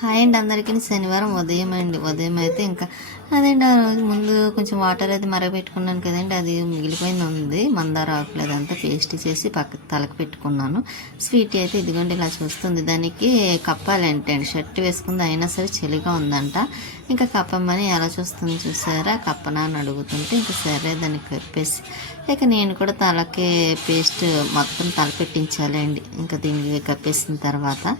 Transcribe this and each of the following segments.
Hi అండి అందరికీ. శనివారం ఉదయం అయితే ఇంకా అదేంటి ఆ రోజు ముందు కొంచెం వాటర్ అయితే మరగపెట్టుకున్నాను కదండి, అది మిగిలిపోయింది ఉంది. మందార ఆకులు అదంతా పేస్ట్ చేసి పక్క తలకు పెట్టుకున్నాను. స్వీట్ అయితే ఇదిగోండి ఇలా చూస్తుంది. దానికి కప్పాలంటే షర్ట్ వేసుకుంది, అయినా సరే చలిగా ఉందంట. ఇంకా కప్పమ్మని ఎలా చూస్తుంది చూసారా, కప్పనా అని అడుగుతుంటే ఇంకా సరే దాన్ని కప్పేసి ఇక నేను కూడా తలకి పేస్ట్ మొత్తం తల పెట్టించాలండి. ఇంకా దీనికి కప్పేసిన తర్వాత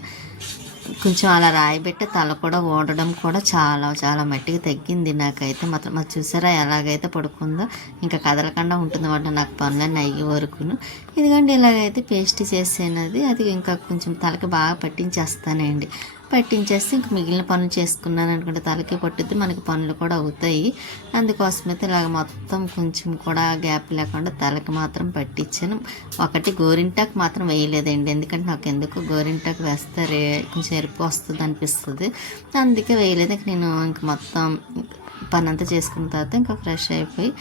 కొంచెం అలా రాయిబెట్టి తల కూడా ఓడడం కూడా చాలా చాలా మట్టిగా తగ్గింది నాకైతే మాత్రం. అది చూసారా ఎలాగైతే పడుకుందో, ఇంకా కదలకుండా ఉంటుంది అన్నమాట నాకు పనులన్నీ అయ్యే వరకును. ఇదిగోండి ఇలాగైతే పేస్ట్ చేసేనది అది ఇంకా కొంచెం తలకి బాగా పట్టించేస్తానండి. పట్టించేస్తే ఇంక మిగిలిన పనులు చేసుకున్నాను అనుకుంటే తలకి పట్టుద్ది, మనకి పనులు కూడా అవుతాయి. అందుకోసమైతే ఇలాగ మొత్తం కొంచెం కూడా గ్యాప్ లేకుండా తలకి మాత్రం పట్టించాను. ఒకటి గోరింటాకు మాత్రం వేయలేదండి, ఎందుకంటే నాకు ఎందుకు గోరింటాకు వేస్తే కొంచెం ఎరుపు వస్తుంది అనిపిస్తుంది, అందుకే వేయలేదు. ఇంక నేను ఇంక మొత్తం పని అంతా చేసుకున్న తర్వాత ఇంకా ఫ్రెష్ అయిపోయి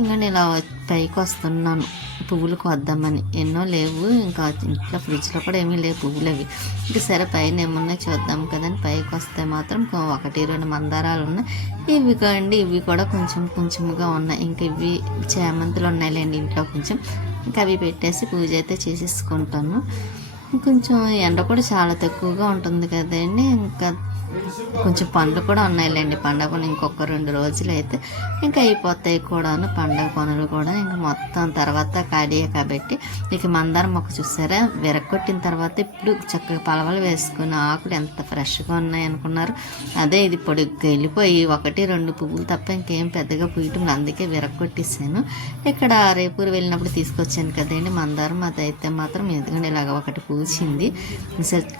ఇంకా నేను ఇలా పైకి వస్తున్నాను పువ్వులకు వద్దామని. ఎన్నో లేవు, ఇంకా ఇంట్లో ఫ్రిడ్జ్లో కూడా ఏమీ లేవు పువ్వులు అవి. ఇంకా సరే పైన ఏమున్నా చూద్దాం కదని పైకి వస్తే మాత్రం 1-2 మందారాలు ఉన్నాయి. ఇవి కండి ఇవి కూడా కొంచెంగా ఉన్నాయి. ఇంకా ఇవి చేమంతులు ఉన్నాయిలేండి ఇంట్లో కొంచెం, ఇంకా అవి పెట్టేసి పూజ అయితే చేసేసుకుంటాను. కొంచెం ఎండ కూడా చాలా తక్కువగా ఉంటుంది కదండి, ఇంకా కొంచెం పండ్లు కూడా ఉన్నాయిలేండి. పండగ పనులు ఇంకొక 2 రోజులు అయితే ఇంకా అయిపోతాయి కూడాను పండగ పనులు కూడా. ఇంకా మొత్తం తర్వాత ఖాళీయే కాబట్టి ఇక మందారం మొక్క చూసారా విరగొట్టిన తర్వాత ఇప్పుడు చక్కగా పలవలు వేసుకున్న ఆకులు ఎంత ఫ్రెష్గా ఉన్నాయి అనుకున్నారు. అదే ఇది పొడిగ్గా వెళ్ళిపోయి 1-2 పువ్వులు తప్ప ఇంకేం పెద్దగా పూయటం, అందుకే విరగొట్టేసాను. ఇక్కడ రేపూరు వెళ్ళినప్పుడు తీసుకొచ్చాను కదండి మందారం, అదైతే మాత్రం ఎందుకంటే ఇలాగ ఒకటి పూచింది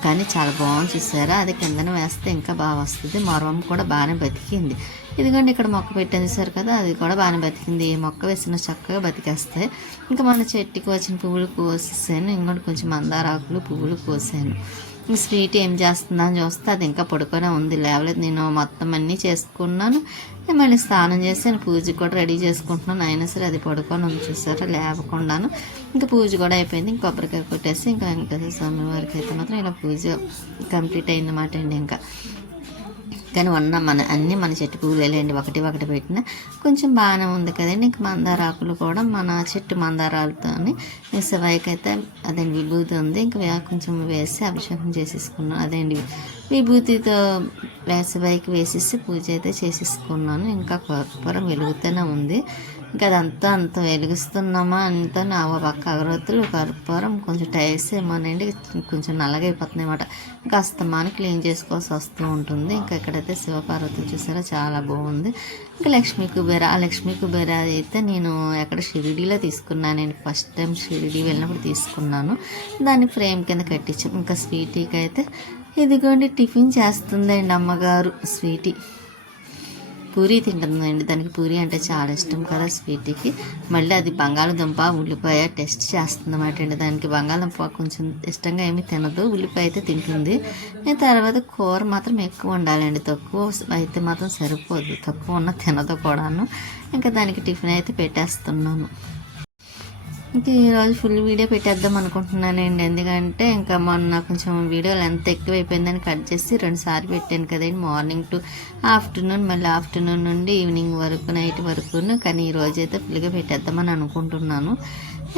కానీ చాలా బాగుంది చూసారా. అది కిందన వేస్తే ఇంకా బాగా వస్తుంది. మరవం కూడా బాగానే బతికింది. ఇదిగోండి ఇక్కడ మొక్క పెట్టేది సార్ కదా, అది కూడా బాగానే బతికింది. ఏ మొక్క వేసిన చక్కగా బతికేస్తాయి. ఇంకా మన చెట్టుకి వచ్చిన పువ్వులు కోసేసాను, ఇంకోటి కొంచెం మందారాకులు పువ్వులు కోసాను. స్వీట్ ఏం చేస్తుందా అని చూస్తే అది ఇంకా పడుకొనే ఉంది, లేవలేదు. నేను మొత్తం అన్నీ చేసుకున్నాను, మళ్ళీ స్నానం చేసి పూజ కూడా రెడీ చేసుకుంటున్నాను. అయినా సరే అది పడుకొని ఉంది చూసారా లేవకుండాను. ఇంకా పూజ కూడా అయిపోయింది. ఇంకా కొబ్బరికాయ కొట్టేసి ఇంకా వెంకటేశ్వర స్వామి వారికి అయితే మాత్రం ఇలా పూజ కంప్లీట్ అయిందన్నమాట అండి. ఇంకా కానీ అన్నీ మన చెట్టు పువ్వులేండి, ఒకటి పెట్టిన కొంచెం బాగానే ఉంది కదండి. ఇంక మందారాకులు కూడా మన చెట్టు మందారాలతో శివయ్యకి అయితే అదేంటి విభూతి ఉంది, ఇంకా కొంచెం వేసి అభిషేకం చేసేసుకున్నాను. అదేంటి విభూతితో శివయ్యకి వేసేసి పూజ అయితే చేసేసుకున్నాను. ఇంకా కర్పూరం వెలుగుతూనే ఉంది. ఇంకా అదంతా అంత వెలిగిస్తున్నామా అంతా నా పక్క అగరత్తులు కర్పూరం కొంచెం టైర్స్ ఏమోనండి కొంచెం నల్లగా అయిపోతున్నాయి అన్నమాట. ఇంకా అస్తమానం క్లీన్ చేసుకోవాల్సి వస్తూ ఉంటుంది. ఇంకా ఇక్కడైతే శివపార్వతులు చూసారా చాలా బాగుంది. ఇంకా లక్ష్మీ కుబేర అయితే నేను ఎక్కడ షిరిడీలో తీసుకున్నాను. నేను ఫస్ట్ టైం షిరిడీ వెళ్ళినప్పుడు తీసుకున్నాను. దాన్ని ఫ్రేమ్ కింద కట్టించాం. ఇంకా స్వీటీకి అయితే ఇదిగోండి టిఫిన్ చేస్తుందండి అమ్మగారు. స్వీటీ పూరీ తింటుందండి, దానికి పూరీ అంటే చాలా ఇష్టం కదా స్వీటీకి. మళ్ళీ అది బంగాళదుంప ఉల్లిపాయ టెస్ట్ చేస్తుందన్నమాట అండి. దానికి బంగాళదుంప కొంచెం ఇష్టంగా ఏమీ తినదు, ఉల్లిపాయ అయితే తింటుంది. తర్వాత కూర మాత్రం ఎక్కువ ఉండాలండి, తక్కువ అయితే మాత్రం సరిపోదు, తక్కువ ఉన్న తినదు కూడాను. ఇంకా దానికి టిఫిన్ అయితే పెట్టేస్తున్నాను. ఇంకా ఈరోజు ఫుల్ వీడియో పెట్టేద్దాం అనుకుంటున్నానండి, ఎందుకంటే ఇంకా మొన్న కొంచెం వీడియో లెంత్ ఎక్కువైపోయిందని కట్ చేసి 2 సార్లు పెట్టాను కదండి, మార్నింగ్ టు ఆఫ్టర్నూన్, మళ్ళీ ఆఫ్టర్నూన్ నుండి ఈవినింగ్ వరకు నైట్ వరకును. కానీ ఈరోజు అయితే ఫుల్గా పెట్టేద్దామని అనుకుంటున్నాను.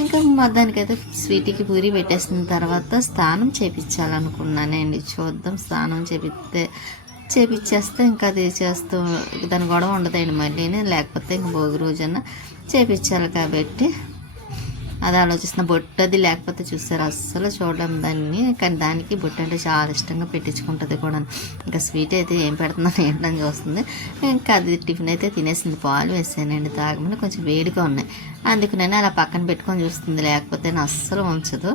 ఇంకా దానికైతే స్వీటీకి పూరి పెట్టేసిన తర్వాత స్నానం చేయించాలనుకున్నానండి. చూద్దాం, స్నానం చేపిచ్చేస్తే ఇంకా అది చేస్తూ దాని గొడవ ఉండదండి మళ్ళీ, లేకపోతే ఇంక భోగి రోజున చేపించాలి కాబట్టి అది ఆలోచిస్తున్న. బొట్టు అది లేకపోతే చూస్తారు అస్సలు చూడడం దాన్ని, కానీ దానికి బొట్టు అంటే చాలా ఇష్టంగా పెట్టించుకుంటుంది కూడా. ఇంకా స్వీట్ అయితే ఏం పెడుతుందని ఏంటని చూస్తుంది. ఇంకా అది టిఫిన్ అయితే తినేసింది. పాలు వేసానండి తాగమని, కొంచెం వేడిగా ఉన్నాయి అందుకునే అలా పక్కన పెట్టుకొని చూస్తుంది, లేకపోతే నేను అస్సలు ఉంచదు.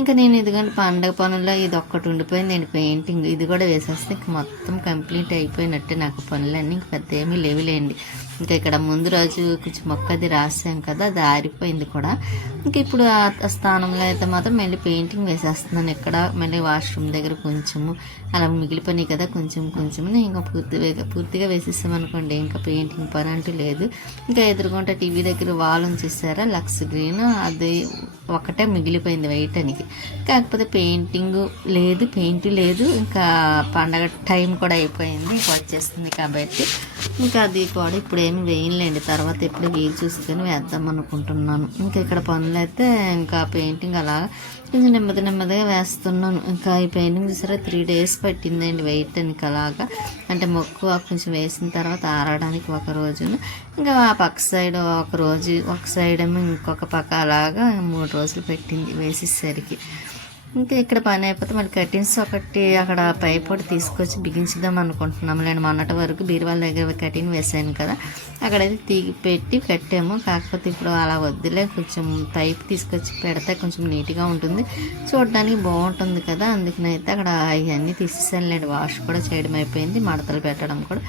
ఇంకా నేను ఇదిగోండి పండగ పనుల్లో ఇది ఒక్కటి ఉండిపోయింది, నేను పెయింటింగ్ ఇది కూడా వేసేస్తే ఇంక మొత్తం కంప్లీట్ అయిపోయినట్టే నాకు పనులన్నీ. ఇంక పెద్ద ఏమీ లేవులేండి. ఇంకా ఇక్కడ ముందు రోజు కొంచెం మొక్కది రాసాం కదా, అది ఆరిపోయింది కూడా. ఇంక ఇప్పుడు ఆ స్థానంలో అయితే మాత్రం మళ్ళీ పెయింటింగ్ వేసేస్తున్నాను. ఇక్కడ మళ్ళీ వాష్రూమ్ దగ్గర కొంచెము అలా మిగిలిపోయినాయి కదా, కొంచెం ఇంకా పూర్తిగా వేసేస్తామనుకోండి, ఇంకా పెయింటింగ్ పని అంటూ లేదు. ఇంకా ఎదురుకుంటే టీవీ దగ్గర వాల్ ఉంచేసి చూసారా లక్స్ గ్రీన్, అది ఒకటే మిగిలిపోయింది వేయటానికి. కాకపోతే పెయింటింగ్ లేదు, ఇంకా పండగ టైం కూడా అయిపోయింది, ఇంకా వచ్చేస్తుంది కాబట్టి ఇంకా అది కూడా ఇప్పుడు ఏమి వేయలేండి, తర్వాత ఎప్పుడు వీలు చూసుకొని వేద్దాం అనుకుంటున్నాను. ఇంకా ఇక్కడ పనులు అయితే ఇంకా పెయింటింగ్ అలా కొంచెం నెమ్మదిగా వేస్తున్నాను. ఇంకా ఈ పెయింటింగ్ చూసారా 3 days పట్టిందండి వేయటానికి. అలాగా అంటే మొక్కు కొంచెం వేసిన తర్వాత ఆరడానికి ఒక రోజును, ఇంకా ఆ పక్క సైడ్ ఒక రోజు, ఒక సైడ్ ఏమో ఇంకొక పక్క, అలాగా 3 రోజులు పెట్టింది వేసేసరికి. ఇంకా ఇక్కడ పని అయిపోతే మళ్ళీ కర్టెన్స్ ఒకటి అక్కడ పైప్ ఒకటి తీసుకొచ్చి బిగించుదాం అనుకుంటున్నాము. నేను మొన్నటి వరకు బీరువాల దగ్గర కటింగ్ వేసాను కదా, అక్కడైతే తీగి పెట్టి కట్టాము. కాకపోతే ఇప్పుడు అలా వద్దులే, కొంచెం పైప్ తీసుకొచ్చి పెడితే కొంచెం నీట్గా ఉంటుంది, చూడడానికి బాగుంటుంది కదా, అందుకనైతే అక్కడ ఇవన్నీ తీసేసానులేండి. వాష్ కూడా చేయడం అయిపోయింది, మడతలు పెట్టడం కూడా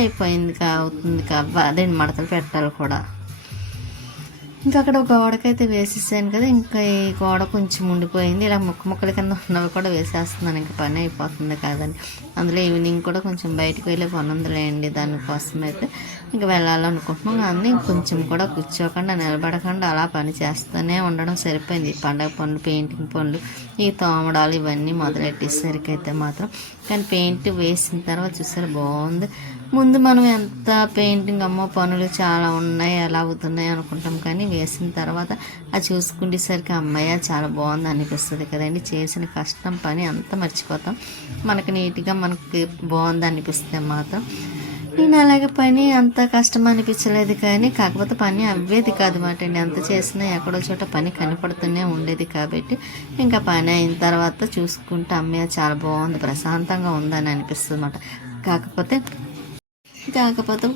అయిపోయింది, అవుతుంది అదే మడతలు పెట్టాలి కూడా. ఇంకా అక్కడ ఒక గోడకైతే వేసేసాను కదా, ఇంకా ఈ గోడ కొంచెం ఉండిపోయింది, ఇలా ముక్కల కింద ఉన్నవి కూడా వేసేస్తున్నాను, ఇంకా పని అయిపోతుంది కాదని. అందులో ఈవినింగ్ కూడా కొంచెం బయటకు వెళ్ళే పని ఉందిలేండి, దానికోసం అయితే ఇంకా వెళ్ళాలనుకుంటున్నాం. కానీ కొంచెం కూడా కూర్చోకుండా నిలబడకుండా అలా పని చేస్తూనే ఉండడం సరిపోయింది. పండగ పనులు, పెయింటింగ్ పనులు, ఈ తోమడాలు ఇవన్నీ మొదలెట్టేసరికి అయితే మాత్రం. కానీ పెయింట్ వేసిన తర్వాత చూసారు బాగుంది. ముందు మనం ఎంత పెయింటింగ్ అమ్మో పనులు చాలా ఉన్నాయి ఎలా అవుతున్నాయి అనుకుంటాం, కానీ వేసిన తర్వాత అది చూసుకునేసరికి అమ్మాయి చాలా బాగుంది అనిపిస్తుంది కదండి. చేసిన కష్టం పని అంతా మర్చిపోతాం, మనకి నీట్గా మనకి బాగుంది అనిపిస్తే మాత్రం. నేను అలాగే పని అంత కష్టం అనిపించలేదు, కానీ కాకపోతే పని అవ్వేది కాదు మాట అండి. ఎంత చేసినా ఎక్కడో చోట పని కనపడుతూనే ఉండేది కాబట్టి ఇంకా పని అయిన తర్వాత చూసుకుంటే అమ్మాయి చాలా బాగుంది, ప్రశాంతంగా ఉందని అనిపిస్తుంది అన్నమాట. కాకపోతే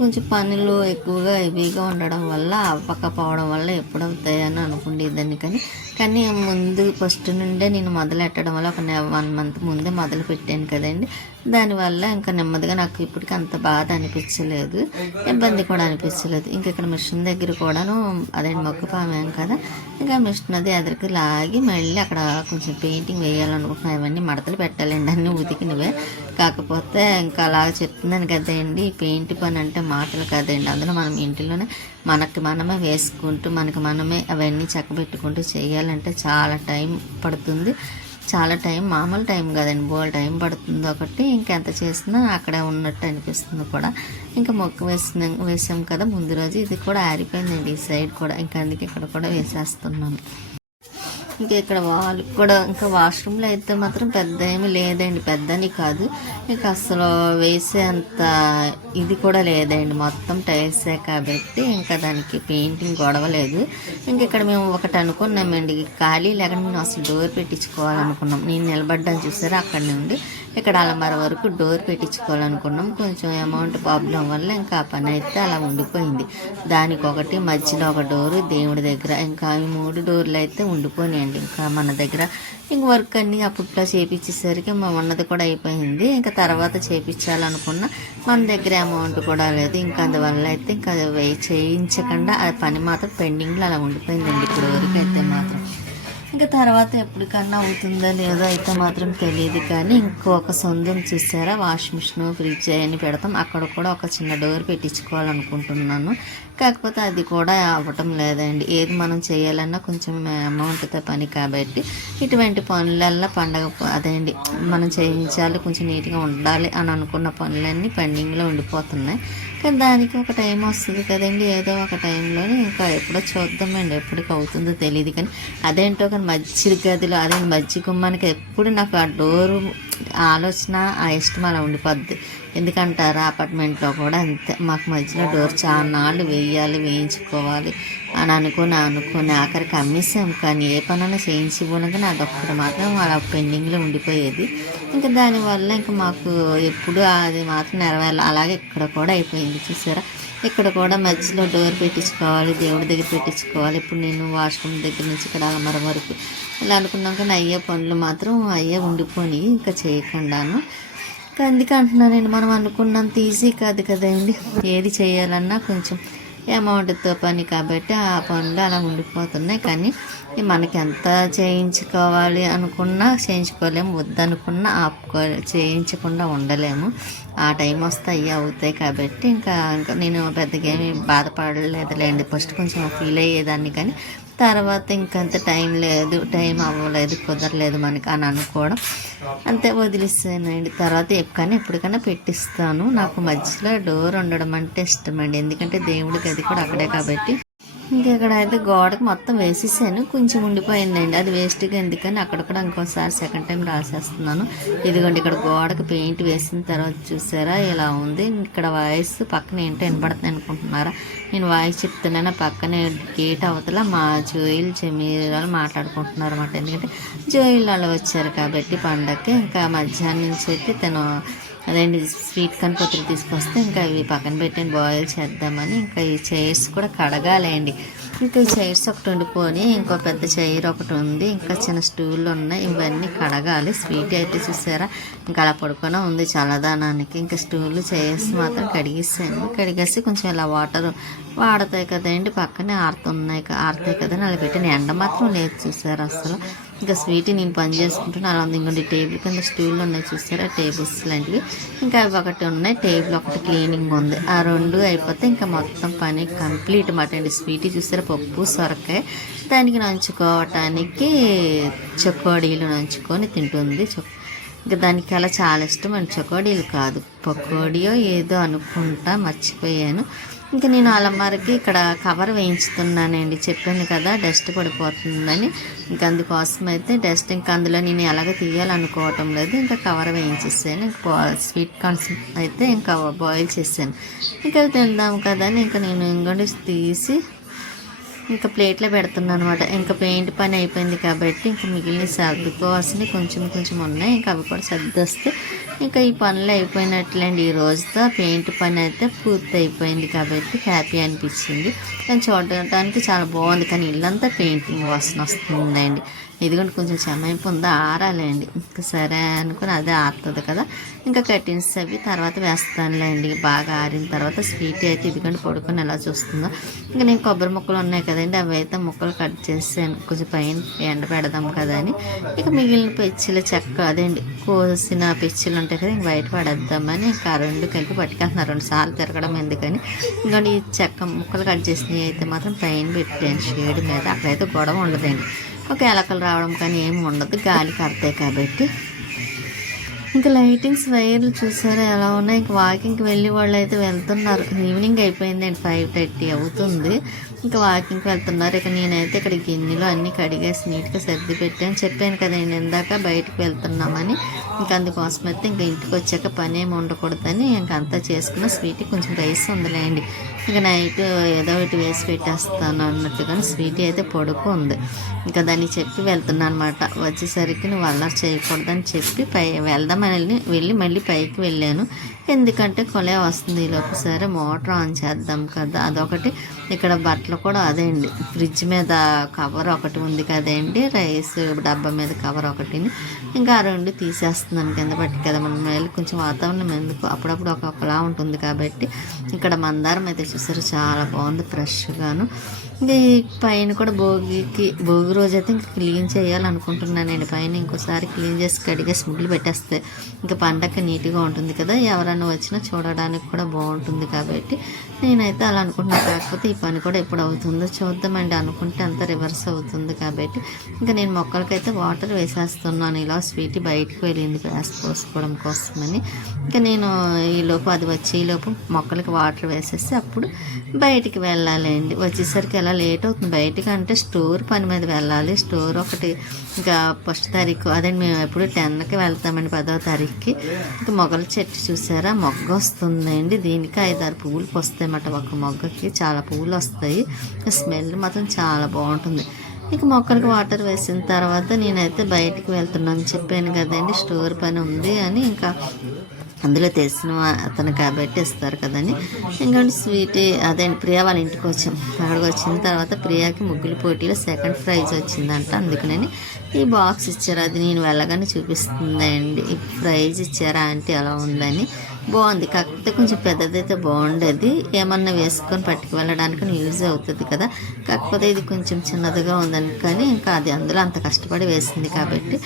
కొంచెం పనులు ఎక్కువగా హెవీగా ఉండడం వల్ల అవ్వకపోవడం వల్ల ఎప్పుడు అవుతాయని అనుకునేదాన్ని. కానీ ముందు ఫస్ట్ నుండే నేను మొదలెట్టడం వల్ల ఒక 1 month ముందే మొదలు పెట్టాను కదండి, దానివల్ల ఇంకా నెమ్మదిగా నాకు ఇప్పటికీ అంత బాధ అనిపించలేదు, ఇబ్బంది కూడా అనిపించలేదు. ఇంక ఇక్కడ మిషన్ దగ్గర కూడాను అదే మొక్క పామాం కదా, ఇంకా మిషన్ అది ఎదురుకి లాగి మళ్ళీ అక్కడ కొంచెం పెయింటింగ్ వేయాలనుకుంటున్నాను. అవన్నీ మడతలు పెట్టాలండి, అన్నీ ఉతికినవే. కాకపోతే ఇంకా అలా చెప్తున్నాను కదండి, పెయింట్ పని అంటే మాటలు కదండి, అందులో మనం ఇంటిలోనే మనకి మనమే వేసుకుంటూ మనకి మనమే అవన్నీ చక్కబెట్టుకుంటూ చేయాలంటే చాలా టైం పడుతుంది. చాలా టైం, మామూలు టైం కదండి, బోల్ టైం పడుతుంది ఒకటి. ఇంకెంత చేసినా అక్కడే ఉన్నట్టు అనిపిస్తుంది కూడా. ఇంకా మొక్క వేసాం కదా ముందు రోజు, ఇది కూడా ఆరిపోయిందండి ఈ సైడ్ కూడా, ఇంకా అందుకే ఇక్కడ కూడా వేసేస్తున్నాను. ఇంకా ఇక్కడ వాళ్ళు కూడా ఇంకా వాష్రూమ్లో అయితే మాత్రం పెద్ద ఏమీ లేదండి, పెద్దని కాదు, ఇంకా అసలు వేసే అంత ఇది కూడా లేదండి, మొత్తం టైల్సే కాబట్టి ఇంకా దానికి పెయింటింగ్ గొడవ లేదు. ఇంక ఇక్కడ మేము ఒకటి అనుకున్నామండి, ఖాళీ లేకుండా మేము అసలు డోర్ పెట్టించుకోవాలనుకున్నాం. నేను నిలబడ్డాను చూసారా, అక్కడ నుండి ఇక్కడ అలమర వరకు డోర్ పెట్టించుకోవాలనుకున్నాం. కొంచెం అమౌంట్ ప్రాబ్లం వల్ల ఇంకా ఆ పని అయితే అలా ఉండిపోయింది. దానికి ఒకటి, మధ్యలో ఒక డోరు దేవుడి దగ్గర, ఇంకా ఈ 3 డోర్లు అయితే ఉండిపోయినాయండి. ఇంకా మన దగ్గర ఇంక వర్క్ అన్నీ అప్పట్లో చేయించేసరికి ఉన్నది కూడా అయిపోయింది. ఇంకా తర్వాత చేయించాలనుకున్న మన దగ్గర అమౌంట్ కూడా లేదు, ఇంకా అందువల్ల అయితే ఇంకా చేయించకుండా ఆ పని మాత్రం పెండింగ్లో అలా ఉండిపోయిందండి ఇప్పుడు వరకు అయితే మాత్రం. ఇంకా తర్వాత ఎప్పటికన్నా అవుతుందో లేదో అయితే మాత్రం తెలియదు, కానీ ఇంకొక సొంతం చూసారా వాష్ మిషన్, ఫ్రిడ్జ్ అవన్నీ పెడతాం, అక్కడ కూడా ఒక చిన్న డోర్ పెట్టించుకోవాలనుకుంటున్నాను. కాకపోతే అది కూడా అవ్వటం లేదండి. ఏది మనం చేయాలన్నా కొంచెం అమౌంట్తో పని కాబట్టి ఇటువంటి పనులల్లో పండగ అదేండి మనం చేయించాలి, కొంచెం నీట్గా ఉండాలి అని అనుకున్న పనులన్నీ పెండింగ్లో ఉండిపోతున్నాయి. కానీ దానికి ఒక టైం వస్తుంది కదండి, ఏదో ఒక టైంలోనే ఇంకా ఎప్పుడో చూద్దామండి, ఎప్పటికి అవుతుందో తెలియదు. కానీ అదేంటో కానీ మధ్య గదిలో అదే మధ్య గుమ్మానికి ఎప్పుడు నాకు ఆ డోరు ఆలోచన ఆ ఇష్టం అలా ఉండిపోద్ది. ఎందుకంటారా, అపార్ట్మెంట్లో కూడా అంతే, మాకు మధ్యలో డోర్ చాలా నాళ్ళు వేయించుకోవాలి అని అనుకుని ఆఖరికి అమ్మేసాం. కానీ ఏ పనైనా చేయించిపోయినా కానీ అదొక్కటి మాత్రం అలా పెండింగ్లో ఉండిపోయేది. ఇంకా దానివల్ల ఇంకా మాకు ఎప్పుడు అది మాత్రం నెరవేరాలి. అలాగే ఇక్కడ కూడా అయిపోయింది చూసారా, ఇక్కడ కూడా మధ్యలో డోర్ పెట్టించుకోవాలి, దేవుడి దగ్గర పెట్టించుకోవాలి. ఇప్పుడు నేను వాష్రూమ్ దగ్గర నుంచి ఇక్కడ అలమర వరకు ఇలా అనుకున్నాం, కానీ అయ్యే పనులు మాత్రం అయ్యే ఉండిపోయి ఇంకా చేయకుండాను. అందుకే అంటున్నానండి, మనం అనుకున్నంత ఈజీ కాదు కదండి, ఏది చేయాలన్నా కొంచెం అమౌంట్తో పని కాబట్టి ఆ పనులు అలా ఉండిపోతున్నాయి. కానీ మనకి ఎంత చేయించుకోవాలి అనుకున్నా చేయించుకోలేము, వద్దనుకున్నా చేయించకుండా ఉండలేము. ఆ టైం వస్తే అవి అవుతాయి కాబట్టి ఇంకా నేను పెద్దగా ఏమి బాధపడలేదులేండి. ఫస్ట్ కొంచెం ఫీల్ అయ్యేదాన్ని, కానీ తర్వాత ఇంకంత టైం లేదు, టైం అవ్వలేదు, కుదరలేదు మనకి అని అనుకోవడం అంతే, వదిలేసానండి. తర్వాత కానీ ఎప్పటికైనా పెట్టిస్తాను. నాకు మధ్యలో డోర్ ఉండడం అంటే ఇష్టమండి, ఎందుకంటే దేవుడి గది కూడా అక్కడే కాబట్టి. ఇక్కడ అయితే గోడకు మొత్తం వేసేసాను, కొంచెం ఉండిపోయిందండి, అది వేస్ట్గా ఎందుకని అక్కడ కూడా ఇంకోసారి సెకండ్ టైం రాసేస్తున్నాను. ఇదిగోండి ఇక్కడ గోడకు పెయింట్ వేసిన తర్వాత చూసారా ఇలా ఉంది. ఇక్కడ వాయిస్ పక్కన ఏంటో వినపడుతుంది అనుకుంటున్నారా, నేను వాయిస్ చెప్తున్నాను. పక్కనే గేట్ అవతల మా జోయిల్ చెమీరాలు మాట్లాడుకుంటున్నారు అన్నమాట. ఎందుకంటే జోయిల్ వాళ్ళు వచ్చారు కాబట్టి పండగకి. ఇంకా మధ్యాహ్నం నుంచి అయితే తను అదేంటి స్వీట్ కనపత్రులు తీసుకొస్తే ఇంకా ఇవి పక్కన పెట్టిన బాయిల్ చేద్దామని. ఇంకా ఈ చైర్స్ కూడా కడగాలండి. ఇంకా ఈ చైర్స్ ఒకటి ఉండిపోని, ఇంకో పెద్ద చైర్ ఒకటి ఉంది, ఇంకా చిన్న స్టూళ్ళు ఉన్నాయి, ఇవన్నీ కడగాలి. స్వీట్ అయితే చూసారా ఇంకా అలా పడుకొని ఉంది చల్లదానానికి. ఇంకా స్టూళ్ళు చైర్స్ మాత్రం కడిగేసాను. కడిగేసి కొంచెం ఇలా వాటర్ వాడతాయి కదండి, పక్కనే ఆరుతాయి కదండి, అలా పెట్టిన ఎండ మాత్రం లేదు చూసారా అసలు. ఇంకా స్వీట్ నేను పని చేసుకుంటున్నా అలా ఉంది. ఇంకొండి టేబుల్ కింద స్టూళ్ళు ఉన్నాయి చూసారా, టేబుల్స్ లాంటివి. ఇంకా అవి ఒకటి ఉన్నాయి, టేబుల్ ఒకటి క్లీనింగ్ ఉంది. ఆ రెండు అయిపోతే ఇంకా మొత్తం పని కంప్లీట్ మాట అండి. స్వీట్ చూసారా పప్పు సొరకాయ, దానికి నంచుకోవటానికి చకోడీలు నంచుకొని తింటుంది. ఇంకా దానికి అలా చాలా ఇష్టం అండి, చకోడీలు కాదు పకోడియో ఏదో అనుకుంటా, మర్చిపోయాను. ఇంకా నేను అలమారికి ఇక్కడ కవర్ వేయించుతున్నానండి, చెప్పాను కదా డస్ట్ పడిపోతుందని. ఇంకా అందుకోసం అయితే డస్ట్ ఇంకా అందులో నేను ఎలాగ తీయాలనుకోవటం లేదు, ఇంకా కవర్ వేయించేసాను. ఇంకా స్వీట్ కార్న్స్ అయితే ఇంకా బాయిల్ చేశాను. ఇంకా తిందాం కదా అని ఇంకా నేను ఇంకొండి తీసి ఇంకా ప్లేట్లో పెడుతున్నాను అనమాట. ఇంకా పెయింట్ పని అయిపోయింది కాబట్టి ఇంకా మిగిలిన సర్దుకోవాల్సినవి కొంచెం ఉన్నాయి, ఇంకా అవి కూడా సర్దొస్తే ఇంకా ఈ పనులు అయిపోయినట్లండి. ఈ రోజుతో పెయింట్ పని అయితే పూర్తి అయిపోయింది కాబట్టి హ్యాపీ అనిపించింది. కానీ చూడటానికి చాలా బాగుంది, కానీ ఇల్లంతా పెయింటింగ్ వాసన వస్తుందండి. ఇదిగోండి కొంచెం చెమైపు ఉందా, ఆరాలండి. ఇంకా సరే అనుకుని అదే ఆరుతుంది కదా, ఇంకా కటిన్స్ అవి తర్వాత వేస్తానులేండి. బాగా ఆరిన తర్వాత స్వీట్ అయితే ఇదిగోండి పడుకొని ఎలా చూస్తుందో. ఇంకా నేను కొబ్బరి ముక్కలు ఉన్నాయి కదండి, అవి అయితే ముక్కలు కట్ చేసాను, కొంచెం పైన ఎండ పెడదాం కదా అని. ఇక మిగిలిన పెచ్చులు చెక్క అదేండి కోసిన పెచ్చులు ఉంటాయి కదా, ఇంక బయట పడేద్దామని ఇంకా రెండు కలిపి పట్టుకెళ్తున్నారు. 2 సార్లు తిరగడం ఎందుకని. ఇంకోటి ఈ చెక్క ముక్కలు కట్ చేసినవి అయితే మాత్రం పైన పెట్టాను షేడ్ మీద, అక్కడైతే గొడవ ఉండదండి. ఒక ఎలకలు రావడం కానీ ఏమి ఉండదు, గాలి కడతాయి కాబట్టి. ఇంకా లైటింగ్స్ వైర్లు చూసారా ఎలా ఉన్నాయి. ఇంకా వాకింగ్కి వెళ్ళి వాళ్ళు అయితే వెళ్తున్నారు. ఈవినింగ్ అయిపోయిందండి, 5:30 అవుతుంది. ఇంకా వాకింగ్కి వెళ్తున్నారు. ఇక నేనైతే ఇక్కడ గిన్నెలో అన్నీ కడిగేసి నీట్గా సర్ది పెట్టాను. చెప్పాను కదా నేను ఇందాక బయటకు వెళ్తున్నామని. ఇంకా అందుకోసం అయితే ఇంకా ఇంటికి వచ్చాక పని ఏమి ఉండకూడదని ఇంకా అంతా చేసుకున్న. స్వీట్ కొంచెం రైస్ ఉందిలేండి, ఇక నైట్ ఏదో ఒకటి వేసి పెట్టేస్తాను అన్నట్టుగానే స్వీట్ అయితే పడుకు ఉంది. ఇంకా దాన్ని చెప్పి వెళ్తున్నా అనమాట. వచ్చేసరికి నువ్వు అల్లరి చేయకూడదని చెప్పి వెళ్దామని వెళ్ళి మళ్ళీ పైకి వెళ్ళాను. ఎందుకంటే కొలే వస్తుంది ఈలోపు. సరే మోటార్ ఆన్ చేద్దాం కదా, అదొకటి. ఇక్కడ బట్టలు కూడా అదే అండి, ఫ్రిడ్జ్ మీద కవర్ ఒకటి ఉంది కదండి, రైస్ డబ్బా మీద కవర్ ఒకటిని, ఇంకా ఆ రెండు తీసేస్తున్నాను కింద పట్టి కదా. మన మేలు కొంచెం వాతావరణం ఎందుకు అప్పుడప్పుడు ఒక్కొక్కలా ఉంటుంది కాబట్టి. ఇక్కడ మందారం అయితే చూసారు చాలా బాగుంది ఫ్రెష్గాను. ఇంకా ఈ పైన కూడా భోగి రోజు అయితే ఇంకా క్లీన్ చేయాలనుకుంటున్నాను నేను. పైన ఇంకోసారి క్లీన్ చేసి కడిగేసి ముగ్గులు పెట్టేస్తే ఇంకా పండగ నీట్గా ఉంటుంది కదా, ఎవరైనా వచ్చినా చూడడానికి కూడా బాగుంటుంది కాబట్టి నేనైతే అలా అనుకుంటున్నాను. కాకపోతే ఈ పని కూడా ఎప్పుడు అవుతుందో చూద్దామండి, అనుకుంటే అంత రివర్స్ అవుతుంది కాబట్టి ఇంకా నేను మొక్కలకైతే వాటర్ వేసేస్తున్నాను. ఇలా స్వీట్ బయటకు వెళ్ళింది గ్యాస్ పోసుకోవడం కోసమని. ఇంకా నేను ఈలోపు అది వచ్చేలోపు మొక్కలకి వాటర్ వేసేసి అప్పుడు బయటికి వెళ్ళాలండి. వచ్చేసరికి ఎలా లేట్ అవుతుంది బయటికి అంటే స్టోర్ పని మీద వెళ్ళాలి. స్టోర్ ఒకటి ఇంకా 1వ తారీఖు అదే మేము ఎప్పుడు 10కి వెళ్తామండి, 10వ తారీఖుకి. ఇంకా మొగల చెట్టు చూసారా మొగ్గ వస్తుందండి, దీనికి 5-6 పువ్వులు వస్తాయన్నమాట. ఒక మొగ్గకి చాలా పువ్వులు వస్తాయి, స్మెల్ మాత్రం చాలా బాగుంటుంది. ఇక మొక్కలకు వాటర్ వేసిన తర్వాత నేనైతే బయటికి వెళ్తున్నాను. చెప్పాను కదండి స్టోర్ పని ఉంది అని. ఇంకా అందులో తెలిసిన అతను కాబట్టి ఇస్తారు కదండి. ఇంకోటి స్వీట్ అదే ప్రియా వాళ్ళ ఇంటికి వచ్చాం. అక్కడికి వచ్చిన తర్వాత ప్రియాకి ముగ్గుల పోటీలో 2nd ప్రైజ్ వచ్చిందంట. అందుకని ఈ బాక్స్ ఇచ్చారు, అది నేను వెళ్ళగానే చూపిస్తుందండి. ప్రైజ్ ఇచ్చారా ఆంటీ అలా ఉందని. బాగుంది, కాకపోతే కొంచెం పెద్దదైతే బాగుండేది, ఏమన్నా వేసుకొని పట్టుకు వెళ్ళడానికి యూజ్ అవుతుంది కదా. కాకపోతే ఇది కొంచెం చిన్నదిగా ఉందని, కానీ ఇంకా అది అందులో అంత కష్టపడి వేసింది కాబట్టి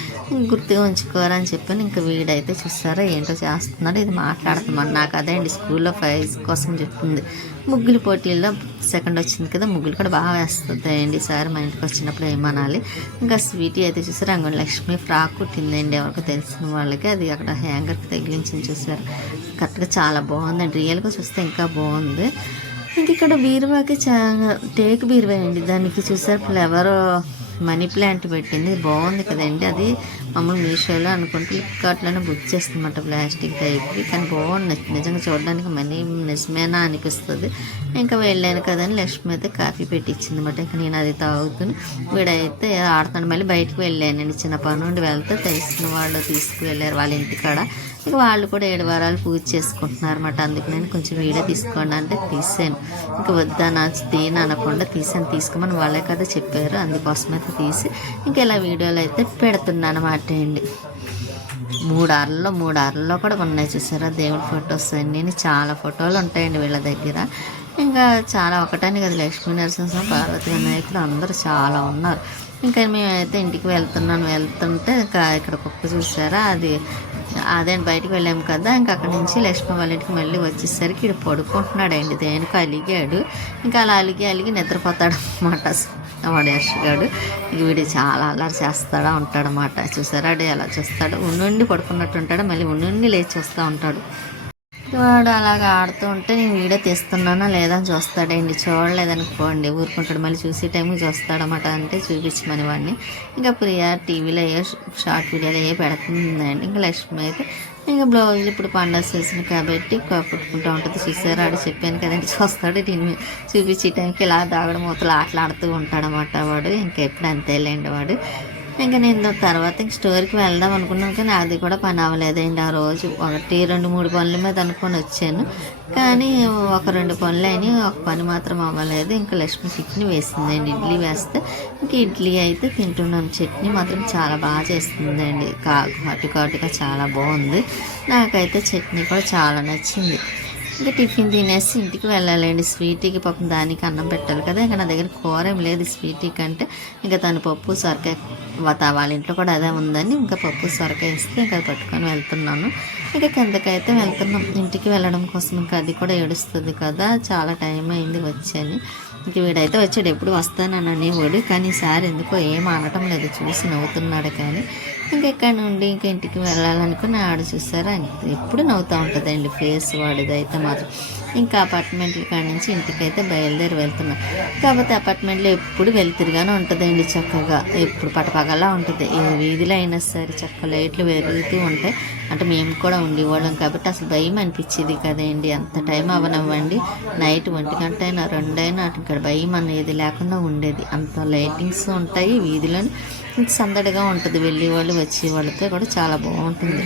గుర్తుగా ఉంచుకోరని చెప్పాను. ఇంకా వీడైతే చూస్తారా ఏంటో చేస్తున్నాడు, ఇది మాట్లాడుతున్నాడు. నాకు అదే అండి స్కూల్లో ప్రైజ్ కోసం చెప్తుంది. ముగ్గులు పోటీల్లో సెకండ్ వచ్చింది కదా, ముగ్గులు కూడా బాగా వేస్తుందండి. ఈసారి మా ఇంటికి వచ్చినప్పుడు ఏమనాలి. ఇంకా స్వీటీ అయితే చూసారు రంగుల లక్ష్మి ఫ్రాక్ కుట్టిందండి, ఎవరికి తెలిసిన వాళ్ళకి. అది అక్కడ హ్యాంగర్కి తగిలించి చూసారు, కరెక్ట్గా చాలా బాగుందండి. రియల్గా చూస్తే ఇంకా బాగుంది. ఇంక ఇక్కడ బీరువాకి టేక్ బీరువా అండి, దానికి చూసారు ఫ్లవర్ మనీ ప్లాంట్ పెట్టింది, బాగుంది కదండి. అది మామూలు మీషోలో అనుకుంటే ఫ్లిప్కార్ట్లోనే బుక్ చేస్తుందన్నమాట, ప్లాస్టిక్ టైప్కి. కానీ బాగుంది, నిజంగా చూడడానికి మనీ నిజమేనా అనిపిస్తుంది. ఇంకా వెళ్ళాను కదని లక్ష్మి అయితే కాఫీ పెట్టించింది అనమాట. ఇంకా నేను అది తాగుతుని వీడైతే ఆడుతాను. మళ్ళీ బయటకు వెళ్ళాను, చిన్న పని నుండి వెళ్తే తెలిసిన వాళ్ళు తీసుకువెళ్ళారు వాళ్ళ ఇంటికాడ. ఇక వాళ్ళు కూడా 7 వారాలు పూజ చేసుకుంటున్నారు అన్నమాట. అందుకు నేను కొంచెం వీడియో తీసుకోండి అంటే తీసాను. ఇంకా వద్దా తీను అనకుండా తీసుకోమని వాళ్ళే కదా చెప్పారు, అందుకోసమైతే తీసి ఇంకా ఇలా వీడియోలు అయితే పెడుతున్నాను అన్నమాట అండి. 3 అరల్లో కూడా ఉన్నాయి చూసారా దేవుడి ఫొటోస్ అన్నీ. చాలా ఫోటోలు ఉంటాయండి వీళ్ళ దగ్గర. ఇంకా చాలా ఒకటని కదా, లక్ష్మీ నరసింహస్వామి, పార్వతీ వినాయకుడు అందరూ చాలా ఉన్నారు. ఇంకా మేమైతే ఇంటికి వెళ్తుంటే ఇంకా ఇక్కడ కుక్క చూసారా, అదే బయటకు వెళ్ళాము కదా. ఇంకా అక్కడి నుంచి లక్ష్మి వాళ్ళ ఇంటికి మళ్ళీ వచ్చేసరికి ఇక్కడ పడుకుంటున్నాడండి, దేనికి అలిగాడు. ఇంకా అలా అలిగి నిద్రపోతాడు అన్నమాట వాడు యశ్గాడు. ఇక వీడు చాలా అల్లరి చేస్తాడా ఉంటాడనమాట. చూసారా అడు ఎలా చూస్తాడు, ఉండి పడుకున్నట్టు ఉంటాడు, మళ్ళీ ఉండి లేచి చూస్తూ ఉంటాడు. వాడు అలాగ ఆడుతూ ఉంటే నేను వీడియో తీస్తున్నానా లేదా అని చూస్తాడండి. చూడలేదనుకోండి ఊరుకుంటాడు, మళ్ళీ చూసే టైంకి చూస్తాడనమాట. అంటే చూపించమని వాడిని. ఇంకా ప్రియా టీవీలో షార్ట్ వీడియోలు పెడుతుందండి. ఇంకా లక్ష్మి అయితే ఇంకా బ్లౌజులు ఇప్పుడు పండగ సీజన్ కాబట్టి కుట్టుకుంటూ ఉంటుంది. చూసారు ఆడు చెప్పాను కదండి, చూస్తాడు దీన్ని చూపించే టైంకి ఇలా దాగడం మూతలు ఆటలాడుతూ ఉంటాడనమాట వాడు. ఇంకా ఎప్పుడు అంతేలేండి వాడు. ఇంకా నేను తర్వాత ఇంక స్టోర్కి వెళ్దాం అనుకున్నాను, కానీ అది కూడా పని అవ్వలేదండి. ఆ రోజు 1, 2, 3 పనుల మీద అనుకొని వచ్చాను, కానీ 1, 2 పనులు అయినాయి, ఒక పని మాత్రం అవ్వలేదు. ఇంకా లక్ష్మి చట్నీ వేసిందండి, ఇడ్లీ వేస్తే ఇంక ఇడ్లీ అయితే తింటున్నాను. చట్నీ మాత్రం చాలా బాగా చేస్తుందండి, ఘాటుగా చాలా బాగుంది. నాకైతే చట్నీ కూడా చాలా నచ్చింది. ఇంకా టిఫిన్ తినేసి ఇంటికి వెళ్ళాలండి. స్వీటీకి పాపం దానికి అన్నం పెట్టాలి కదా. ఇంకా నా దగ్గర కూర ఏం లేదు స్వీటీకి అంటే, ఇంకా తను పప్పు సొరకాయ వాళ్ళ ఇంట్లో కూడా అదే ఉందని ఇంకా పప్పు సొరకాయ ఇస్తే ఇంకా పట్టుకొని వెళ్తున్నాను. ఇంకా కిందకైతే వెళ్తున్నాం ఇంటికి వెళ్ళడం కోసం. ఇంకా అది కూడా ఏడుస్తుంది కదా, చాలా టైం అయింది వచ్చాను. ఇంక వీడైతే వచ్చాడు, ఎప్పుడు వస్తానని అనేవాడు, కానీ ఈసారి ఎందుకో ఏం అనటం లేదు, చూసి నవ్వుతున్నాడు. కానీ ఇంకా ఇక్కడ నుండి ఇంకా ఇంటికి వెళ్ళాలనుకుని ఆడు చూసారా ఎప్పుడు నవ్వుతూ ఉంటుందండి ఫేస్ వాడిది అయితే మాత్రం. ఇంకా అపార్ట్మెంట్ల కాడ నుంచి ఇంటికైతే బయలుదేరి వెళ్తున్నాం. కాకపోతే అపార్ట్మెంట్లో ఎప్పుడు వెళ్తురుగానే ఉంటుందండి, చక్కగా ఎప్పుడు పటపగలా ఉంటుంది. ఏ వీధిలో అయినా సరే చక్క లైట్లు వెలుగుతూ ఉంటాయి. అంటే మేము కూడా ఉండేవాళ్ళం కాబట్టి అసలు భయం అనిపించేది కదండి. అంత టైం అవనివ్వండి, నైట్ 1 గంట అయినా 2 అయినా ఇక్కడ భయం అనేది లేకుండా ఉండేది. అంత లైటింగ్స్ ఉంటాయి వీధిలోని, సందడిగా ఉంటుంది. వెళ్ళే వాళ్ళు వచ్చే వాళ్ళతో కూడా చాలా బాగుంటుంది.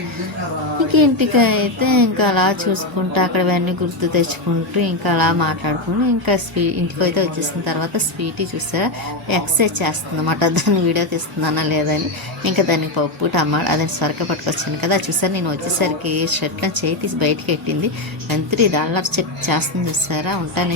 ఇంక ఇంటికి అయితే ఇంకా అలా చూసుకుంటూ అక్కడ అవన్నీ గుర్తు తెచ్చుకుంటూ ఇంకా అలా మాట్లాడుకుని ఇంకా ఇంటికి అయితే వచ్చేసిన తర్వాత స్వీటీ చూసారా ఎక్సర్సైజ్ చేస్తుందన్నమాట. దాన్ని వీడియో తీస్తున్నానా లేదని ఇంకా దానికి పప్పు టమాటా అదే సొరకాయ పట్టుకొచ్చాను కదా, చూసారా నేను వచ్చేసరికి షర్ట్లో చేయి తీసి బయటకు పెట్టింది. అంతే ఇది అల్లరి చేస్తుంది చూసారా. ఉంటాను.